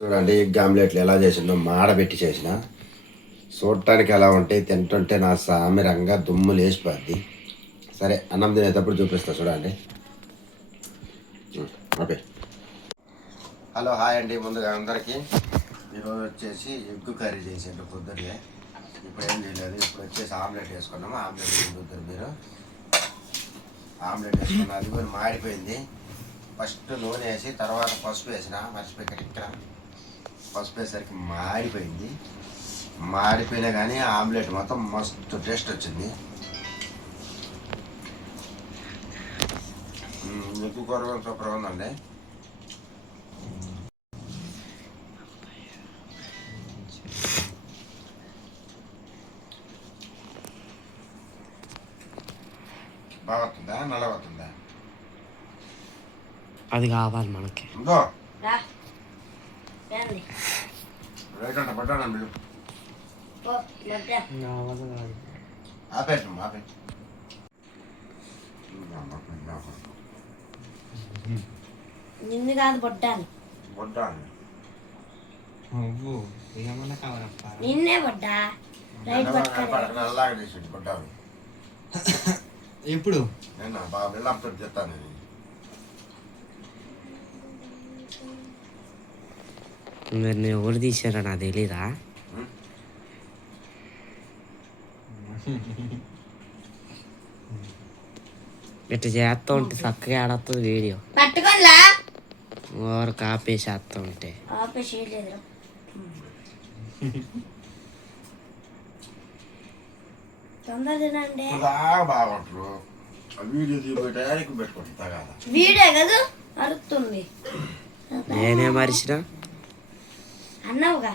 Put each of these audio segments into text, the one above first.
చూడండి ఎగ్ ఆమ్లెట్లు ఎలా చేసిందో మాడబెట్టి చేసిన చూడటానికి ఎలా ఉంటాయి తింటుంటే నా సామిరంగా దుమ్ము లేచిపోద్ది. సరే అన్నం తినేటప్పుడు చూపిస్తా చూడండి. ఓకే, హలో హాయ్ అండి. ముందుగా అందరికీ ఈరోజు వచ్చేసి ఎగ్ కర్రీ చేసేందుకు పొద్దున్నే. ఇప్పుడు ఏం చేయలేదు, ఇప్పుడు వచ్చేసి ఆమ్లెట్ వేసుకున్నాము. ఆమ్లెట్ చూద్దరు మీరు. ఆమ్లెట్ వేసుకున్నా, అది కూడా మాడిపోయింది. ఫస్ట్ నూనె వేసి తర్వాత పసుపు వేసిన, మర్చిపోయి ఇక్కడ పసుపు వేసరికి మాడిపోయింది. మాడిపోయినా కానీ ఆమ్లెట్ మొత్తం మస్తు టేస్ట్ వచ్చింది. ఎక్కువ కూరగాయలు సూపర్గా ఉందండి. బాగా వస్తుందా, నల్లగా వస్తుందా? అది కావాలి మనకి. ఉందో రైట్ అంట పడ్డాను మీరు. ఆపేట ఆపే నిన్ను కాదు బొడ్డాను. పడ్డాను నిన్నే బొడ్డా నల్లగా చేసి పడ్డాను. ఎప్పుడు నేను బాగా వెళ్ళంతో చెప్తాను. నేను మీరు ఎవరు తీసారా నాకు తెలీదా? ఇట్లా చేస్తా ఉంటే చక్కగా ఆడస్తుంది వీడియో. పట్టుకోలా ఓవర్ కాపేసేస్తా ఉంటే ఆపేసేయలేదు. తొందర తినండి. బాగుంటారు. వీడియో తీయడానికి పెట్టుకోండి తగాద. వీడే కదా అరుస్తుంది. నేనే మరిచినా అన్నావుగా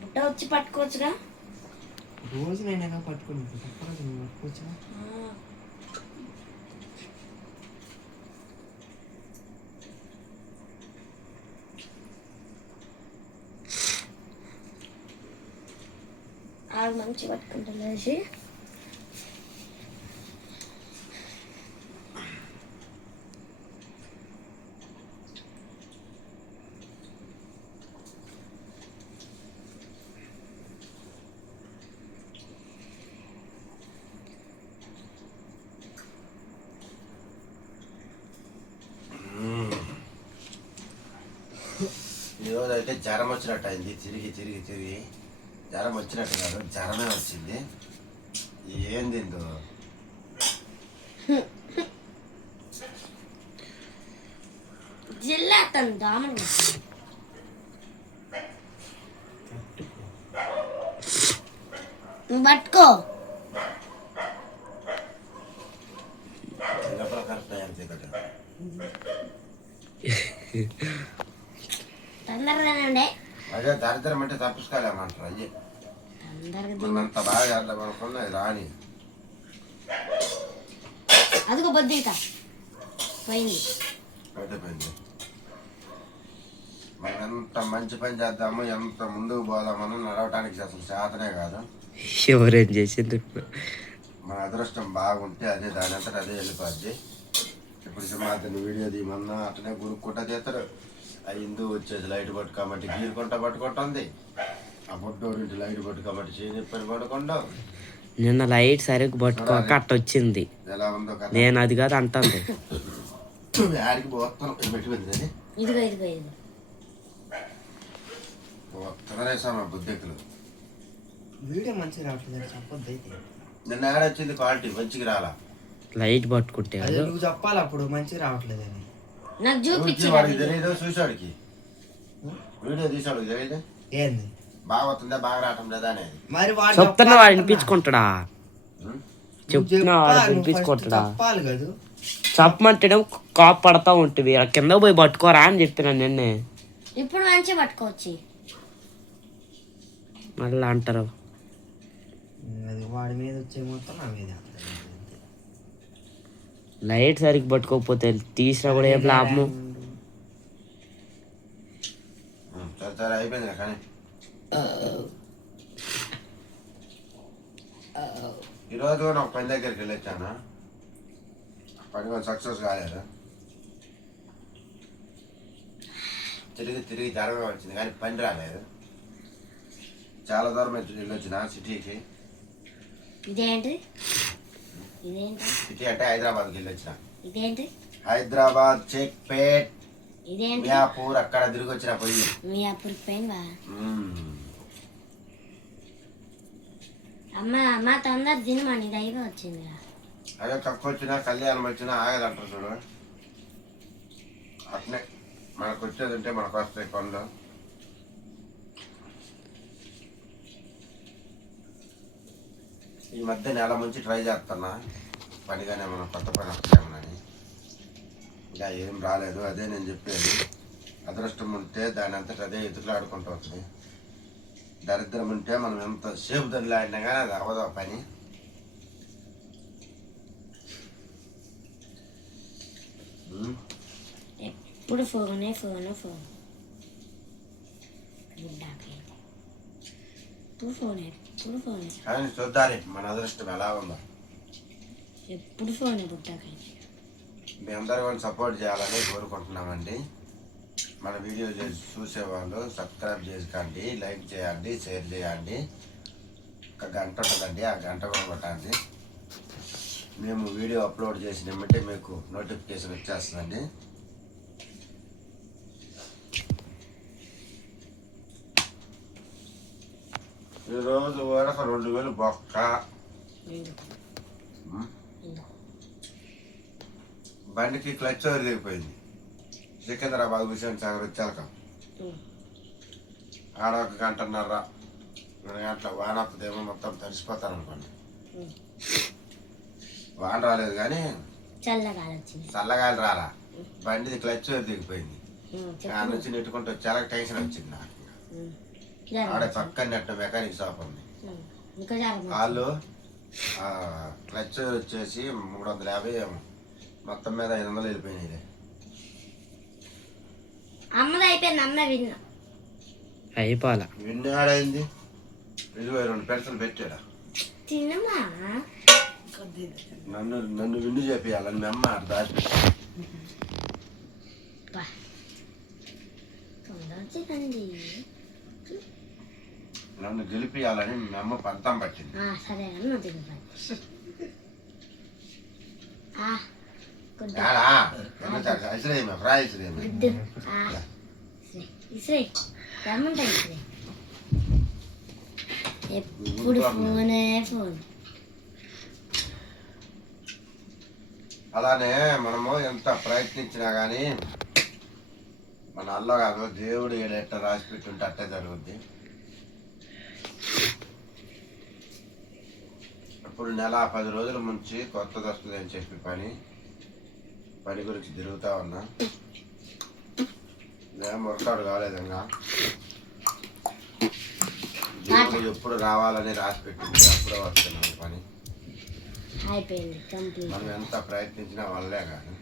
బుట్ట వచ్చి పట్టుకోవచ్చుగా. రోజు నేను పట్టుకుని పట్టుకోవచ్చా? ఆడు మంచి పట్టుకుంటా లేచి ఈరోజు అయితే జ్వరం వచ్చినట్టు అయింది. తిరిగి తిరిగి తిరిగి జ్వరం వచ్చినట్టు కాదు, జ్వరమే వచ్చింది. ఏంది జిల్లా తను దామను పట్టుకో. తొందరగానండి. అదే దరిద్రం అంటే తప్పించుకోలేమంటారు. అయ్యి అంత బాగా చేద్దాం అనుకున్నది రాని. అదిగో బొద్దిక పోయింది. పెట్టిపోయింది. మనం ఎంత మంచి పని చేద్దాము, ఎంత ముందుకు పోదామని నడవటానికి అసలు శాతనే కాదు. ఎవరేం చేసింది? మన అదృష్టం బాగుంటే అదే దాని అంతా అదే వెళ్ళిపోద్ది. ఇప్పుడు మాత్రం వీడియో తీయమన్నా అట్లనే గురుక్కుంటా చేస్తారు. ఆ హిందూ వచ్చేసి లైట్ పట్టుకోమంటే గీరుకుంటా పట్టుకుంటుంది. ఆ బొడ్డోడింటి లైట్ పట్టుకోమంటే చేయని పడుకుంటా. నిన్న లైట్ సరిగ్గా పట్టుకోక అట్ట వచ్చింది. ఎలా ఉందో కదా, నేను అది కాదు అంటుంది. ఆడికి పోతాను పెట్టిపోయింది. ఇదిగో ఇదిగో ఇదిగో పోతానేసాను బుద్ధెక్కులు. వీడియో మంచిగా రావట్లేదు చెప్పొద్దు అయితే. నిన్న ఆడ వచ్చింది క్వాలిటీ మంచిగా రాలా. లైట్ పట్టుకుంటే నువ్వు చెప్పాలి అప్పుడు మంచిగా రావట్లేదని. నాకు చూపించి వాడికి తెలియదు, చూసాడికి వీడియో తీసాడు తెలియదు. ఏంది బాగా వస్తుందా బాగా రావటం లేదా అనేది. మరి వాడు చెప్తున్నా వాడు వినిపించుకుంటాడా? చెప్తున్నా వాడు వినిపించుకుంటాడా? చెప్పాలి కదా. చెప్పమంటే కాపు పడతా ఉంటుంది. కింద పోయి పట్టుకోరా అని చెప్పిన నిన్నే. ఇప్పుడు మంచిగా పట్టుకోవచ్చు. మళ్ళీ అంటారు అది వాడి మీద వచ్చే మొత్తం నా మీద. లైట్ సరిగ్గా పట్టుకోకపోతే తీసినా కూడా ఏం లాభము. సరే అయిపోయింది కానీ ఈరోజు కూడా ఒక పని దగ్గరికి వెళ్ళొచ్చాను. పని కొంచెం సక్సెస్ కాలేదు. తిరిగి తిరిగి జ్వరమే వచ్చింది కానీ పని రాలేదు. చాలా దూరం వెళ్ళొచ్చిన సిటీకి. ఇదేంటి ఇదేంటి సిటీ అంటే హైదరాబాద్కి వెళ్ళొచ్చిన. ఇదేంటి హైదరాబాద్ చెక్పేట్ ఇదేంటి మియాపూర్ అక్కడ తిరిగి వచ్చిన పోయి. మీ అప్పుడు పోయినవా అమ్మ తొందర తినమా నీ దైవ వచ్చింది. అదే తక్కువ వచ్చినా కళ్యాణం వచ్చినా ఆగదంటారు చూడు. అట్నే మనకు వచ్చేది ఉంటే మనకు వస్తాయి పనులు. ఈ మధ్య నెల ముంచి ట్రై చేస్తున్నా పనిగానే మనం కొత్త పని వస్తామని. ఇంకా ఏం రాలేదు. అదే నేను చెప్పేది, అదృష్టం ఉంటే దాని అంతటా అదే ఎదురులాడుకుంటూ వస్తుంది. దరిద్రం ఉంటే మనం ఎంత సేపు దొరిలాడినా కానీ అది అవ్వదు ఆ పని. ఎప్పుడు ఫోనే ఫోన్ ఫోన్ ఎప్పుడు ఫోనే ఎప్పుడు ఫోనే కానీ చూద్దారి మన అదృష్టం ఎలా ఉందో. ఎప్పుడు ఫోనే బుడ్డాకాయ. మీ అందరూ సపోర్ట్ చేయాలని కోరుకుంటున్నామండి. మన వీడియో చూసేవాళ్ళు సబ్స్క్రైబ్ చేసుకోండి, లైక్ చేయండి, షేర్ చేయండి. ఒక గంట ఉంటుందండి, ఆ గంట కూడా కొట్టండి. మేము వీడియో అప్లోడ్ చేసినామంటే మీకు నోటిఫికేషన్ వచ్చేస్తుందండి. ఈరోజు వరకు 2000 బొక్క. బండికి క్లచ్ దిగిపోయింది. సికింద్రాబాద్ హుసేన్ సాగర్ వచ్చాక ఆడ 1 గంటన్నర 2 గంటల వాన వస్తుందేమో, మొత్తం తడిసిపోతారు అనుకోండి. వాన రాలేదు కానీ చల్లగాలి రాలా. బండిది క్లచ్ దిగిపోయింది. ఆ నుంచి నెట్టుకుంటూ వచ్చాక టెన్షన్ వచ్చింది నాకు. ఆడ పక్కన నెట్ట మెకానిక్ షాప్ ఉంది. వాళ్ళు క్లచ్ వచ్చేసి 350 మొత్తం మీద 500 వెళ్ళిపోయినాయి. అమ్మది అయిపోయింది. అమ్మ అయిపోలా విన్నాడైంది 22 పెన్సిల్ పెట్టాడా. తినమా నన్ను విండు చేపియాలని మీ అమ్మ దాచి నన్ను గెలిపియాలని మీ అమ్మ పంతం పట్టింది. సరే ఎప్పుడు ఫోనే ఫోన్. అలానే మనము ఎంత ప్రయత్నించినా కానీ మన అల్లో కాదు, దేవుడు ఎట్ట రాసి పెట్టుంటే అట్టే జరుగుద్ది. ఇప్పుడు నెల 10 రోజుల నుంచి కొత్తది వస్తుంది అని చెప్పి పని గురించి తిరుగుతా ఉన్నా. ఏం వర్కౌట్ కాలేదు. ఇంకా దేవుడు ఎప్పుడు రావాలని రాసి పెట్టింది అప్పుడే వస్తున్నాం పని. మనం ఎంత ప్రయత్నించినా వల్లే కానీ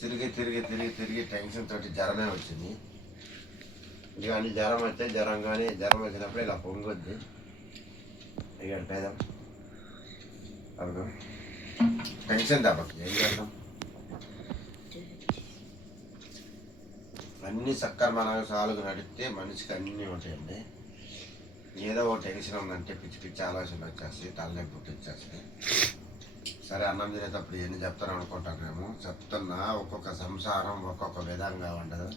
తిరిగి తిరిగి తిరిగి తిరిగి టెన్షన్ తోటి జ్వరమే వచ్చింది. కానీ జ్వరం వస్తే జ్వరం వచ్చినప్పుడు ఇలా పొంగొద్ది. ఇక పేదం అర్థం టెన్షన్ దెబ్బకి ఏం చేద్దాం. అన్నీ సక్రమంగా సాలుగు నడిస్తే మనిషికి అన్నీ ఉంటాయండి. ఏదో ఒక టెన్షన్ ఉందంటే పిచ్చి పిచ్చి ఆలోచనలు వచ్చేస్తాయి, తలనొప్పి పుట్టించేస్తాయి. సరే అన్నం తినేటప్పుడు ఎన్ని చెప్తాను అనుకుంటానేమో చెప్తున్నా. ఒక్కొక్క సంసారం ఒక్కొక్క విధంగా ఉండదు.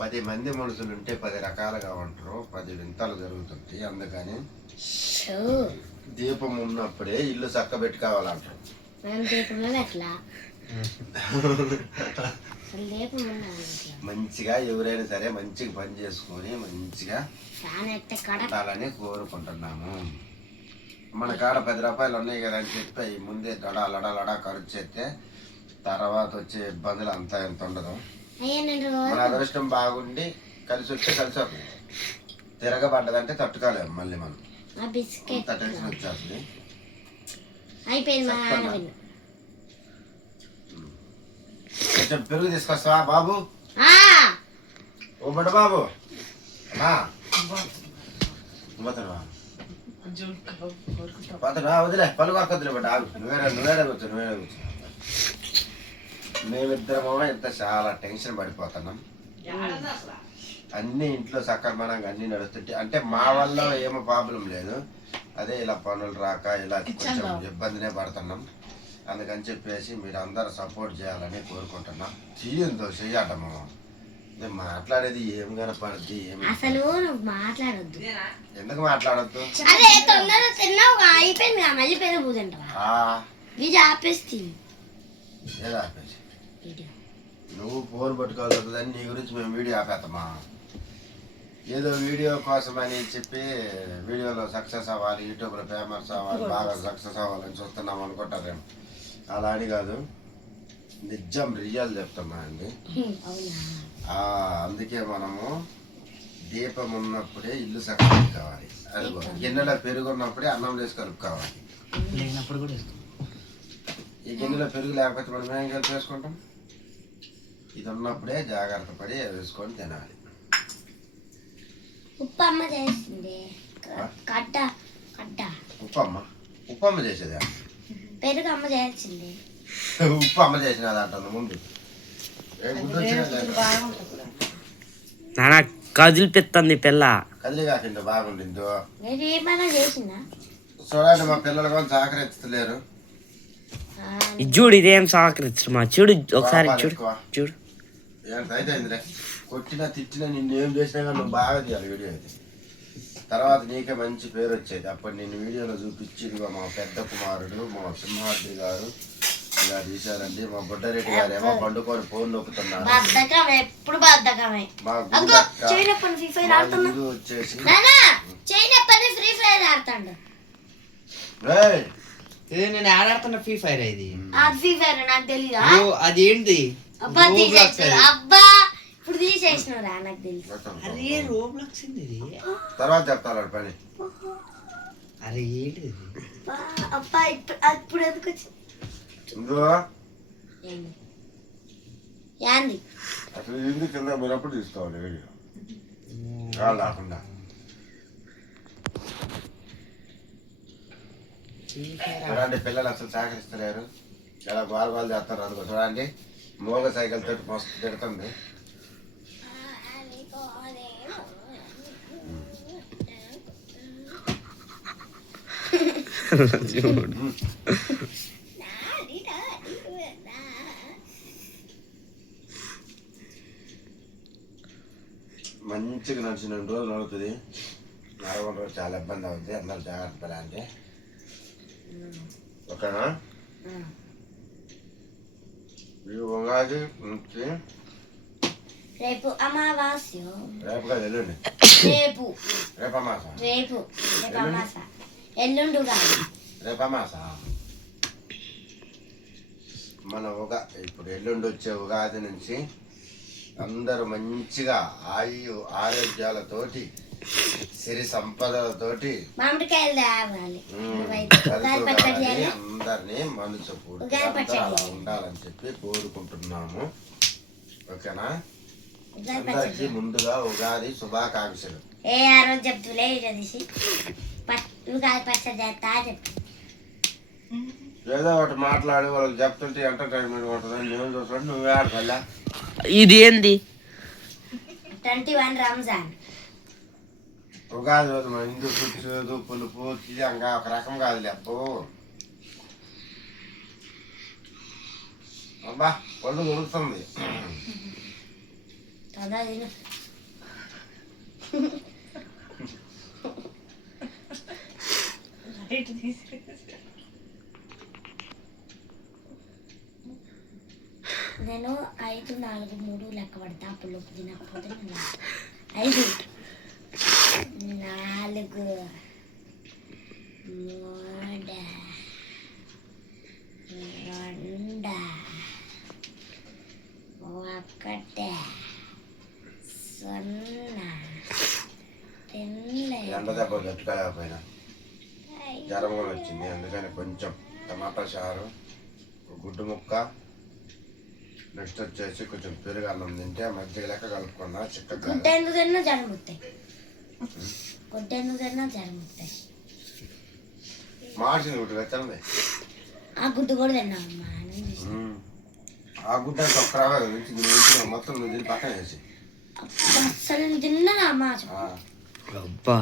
10 మంది మనుషులు ఉంటే 10 రకాలుగా ఉంటారు, 10 వింతలు జరుగుతుంటాయి. అందుకని దీపం ఉన్నప్పుడే ఇల్లు చక్క పెట్టుకోవాలంటారు. మంచిగా ఎవరైనా సరే మంచిగా పని చేసుకొని మంచిగా ఉండాలని కోరుకుంటున్నాము. మన కాడ 10 రూపాయలు ఉన్నాయి కదా అని చెప్పి ముందే లడా ఖర్చు చేస్తే తర్వాత వచ్చే ఇబ్బందులు అంతా ఎంత ఉండదు. మన అదృష్టం బాగుండి కలిసి వస్తే కలిసి వస్తుంది. తిరగబడ్డదంటే తట్టుకోలేము. మళ్ళీ మనం అంత టెన్షన్ వచ్చేస్తుంది. కొంచెం పెరుగు తీసుకొస్తావా బాబు? ఓ బడ బాబు వదిలే పలుగు అక్కదులే బట్ ఆగు. నువ్వేడే కూర్చో. మేమిద్దరమో ఇంత చాలా టెన్షన్ పడిపోతున్నాం. అన్ని ఇంట్లో సక్రమంగా అన్ని నడుస్తుంటే అంటే మా వల్ల ఏమో ప్రాబ్లం లేదు. అదే ఇలా పనులు రాక ఇలా కొంచెం ఇబ్బందినే పడుతున్నాం. అందుకని చెప్పేసి మీరు అందరూ సపోర్ట్ చేయాలని కోరుకుంటున్నాం. చెయ్యందో చెయ్యటము మాట్లాడేది ఏం కనపడుద్ది అసలు నువ్వు మాట్లాడొద్దు. ఎందుకు మాట్లాడద్దు? అరే తొందరగా తిన్నావు అయిపోయింది మళ్ళీ పెరుగు పూజంటావా? ఇది ఆపేసి ఏది ఆపేసి నువ్వు ఫోన్ పట్టుకోవాలని నీ గురించి మేము వీడియో ఆపేస్తామా? ఏదో వీడియో కోసం అని చెప్పి వీడియోలో సక్సెస్ అవ్వాలి, యూట్యూబ్లో ఫేమస్ అవ్వాలి, బాగా సక్సెస్ అవ్వాలని చూస్తున్నాం అనుకుంటారేమో. అలా అని కాదు, నిజం రియల్ చెప్తామా అండి. అందుకే మనము దీపం ఉన్నప్పుడే ఇల్లు సక్సెస్ కావాలి. అది గిన్నెలో పెరుగు ఉన్నప్పుడే అన్నం వేసి కలుపుకోవాలి. లేనప్పుడు కూడా ఈ గిన్నెలో పెరుగు లేకపోతే మనం ఏం కలిపి వేసుకుంటాం? ఇది ఉన్నప్పుడే జాగ్రత్త పడి వేసుకొని తినాలి. ఉప్పమ్మ చేసింది ఉప్పమ్మ చేసేదా? పెరుగు అమ్మ చేసింది. ఉప్పు అమ్మ చేసినది అంటాను ముందు. నాన్న కదిలిపిస్తుంది పిల్ల. కదిలి కాకుండా బాగుండిందో నేను ఏమైనా చేసిందా? చూడండి మా పిల్లలు కూడా సహకరిస్తలేరు. చూడు ఇదేం సహకరించు మా చూడు ఒకసారి చూడు చూడు. అయితే కొట్టినా తిట్టినా నిన్ను ఏం చేసినా కానీ నువ్వు బాగా తీయాలి వీడియో అయితే. తర్వాత నీకే మంచి పేరు వచ్చేది. అప్పుడు నేను వీడియోలో చూపించి మా పెద్ద కుమారుడు మా సింహాద్రి గారు ఇలా తీశారండి. మా బుడ్డరెడ్డి గారు ఏమో పండుకొని ఫోన్ నొక్కుతున్నారు. వచ్చేసి నేను ఆడాడుతున్న ఫ్రీ ఫైర్ ఇది. నాకు తెలియదు అది ఏంటి? అబ్బా ఇప్పుడు తీసేసినరా నాకు తెలుసు. అరే రోబ్లాక్స్ ఇది. తర్వాత చెప్తాను పని. అరే ఏంటి అబ్బా ఇప్పుడు ఎందుకు వచ్చింది? అసలు ఎందుకు కింద మీరప్పుడు తీసుకోవాలి వీడియో కాదు రాకుండా. చూడండి పిల్లలు అసలు సహకరిస్తలేరు. ఎలా గోలు చేస్తారు అనుకో. చూడండి మోగ సైకిల్ తోటి మస్తు తిడుతుంది. మంచిగా నడిచి 2 రోజులు అవుతుంది. 4 రోజులు చాలా ఇబ్బంది అవుతుంది. అందరూ జాగ్రత్త పడాలి. ఓకేనా? ఈ ఉగాది నుంచి రేపు అమావాస్య. రేపు కాదు ఎల్లుండి. రేపు అమాస. రేపు అమాస. ఎల్లుండి రేపు అమాస. మన ఇప్పుడు ఎల్లుండి వచ్చే ఉగాది నుంచి అందరూ మంచిగా ఆరోగ్యాలతోటి సిరి సంపదలతోటి అందరినీ మనసు పూర్తిగా అలా ఉండాలని చెప్పి కోరుకుంటున్నాము. ఓకేనా? అందరికి ముందుగా ఉగాది శుభాకాంక్షలు. ఏదో ఒకటి మాట్లాడి వాళ్ళకి చెప్తుంటే ఎంటర్టైన్మెంట్ ఉంటుందని నేను చూస్తాను. నువ్వే ఆడపల్లా ఇది ఏంది? 21 రంజాన్ ఉగాది రోజు మన హిందూ పులుసు పులుపు తీయంగా ఒక రకం కాదులే. అప్పు అబ్బా ఒళ్ళు దొరుకుతుంది. నేను 5, 4, 3 లెక్క పడతా. అప్పుడు తినకపోతే 5, 4, 3, 2, 1, 0. ఎండ దెబ్బ గట్టుకోలేకపోయినా జ్వరం కూడా వచ్చింది. అందుకని కొంచెం టమాటా చారు, గుడ్డు ముక్క, నెక్స్ట్ వచ్చేసి కొంచెం పెరుగు అన్నం తింటే మధ్య లెక్క కలుపుకున్నా చిక్కగా మార్చింది గుడ్డు వెచ్చండి. ఆ గుడ్డు కూడా తిన్నావు. ఆ గుడ్డ ఒక్క రావా మొత్తం నువ్వు దీన్ని పక్కన వేసి అస్సలు తిన్నాను అమ్మ ఆ, అబ్బా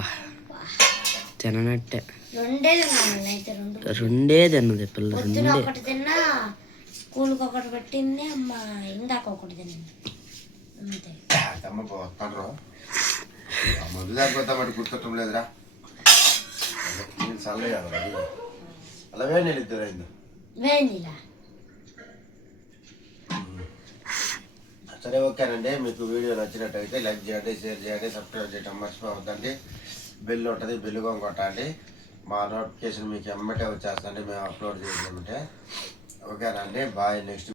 తిననట్టే. రెండే తిన్నాను నేనైతే రెండు. రెండే తిన్నది పిల్ల, పొద్దున రెండే. ఒకటి తిన్నా, స్కూల్కి ఒకటి పెట్టింది అమ్మ, ఇందాక ఒకటి తిన్నాను అంతే. అమ్మ వస్తాను ముందు దాకా మటు గుర్తటం లేదురా. నేను చల్లే కదా అలా వేడి నీళ్ళు ఇద్దరు అయింది. వేడిలా సరే ఓకేనండి. మీకు వీడియో నచ్చినట్టయితే లైక్ చేయండి, షేర్ చేయండి, సబ్స్క్రైబ్ చేయడం మర్చిపోవద్దండి. బెల్ ఉంటుంది, బెల్ కొట్టండి. మా నోటిఫికేషన్ మీకు ఎమ్మటే వచ్చేస్తుందండి మేము అప్లోడ్ చేసినామంటే. ఓకేనండి, బాయ్. నెక్స్ట్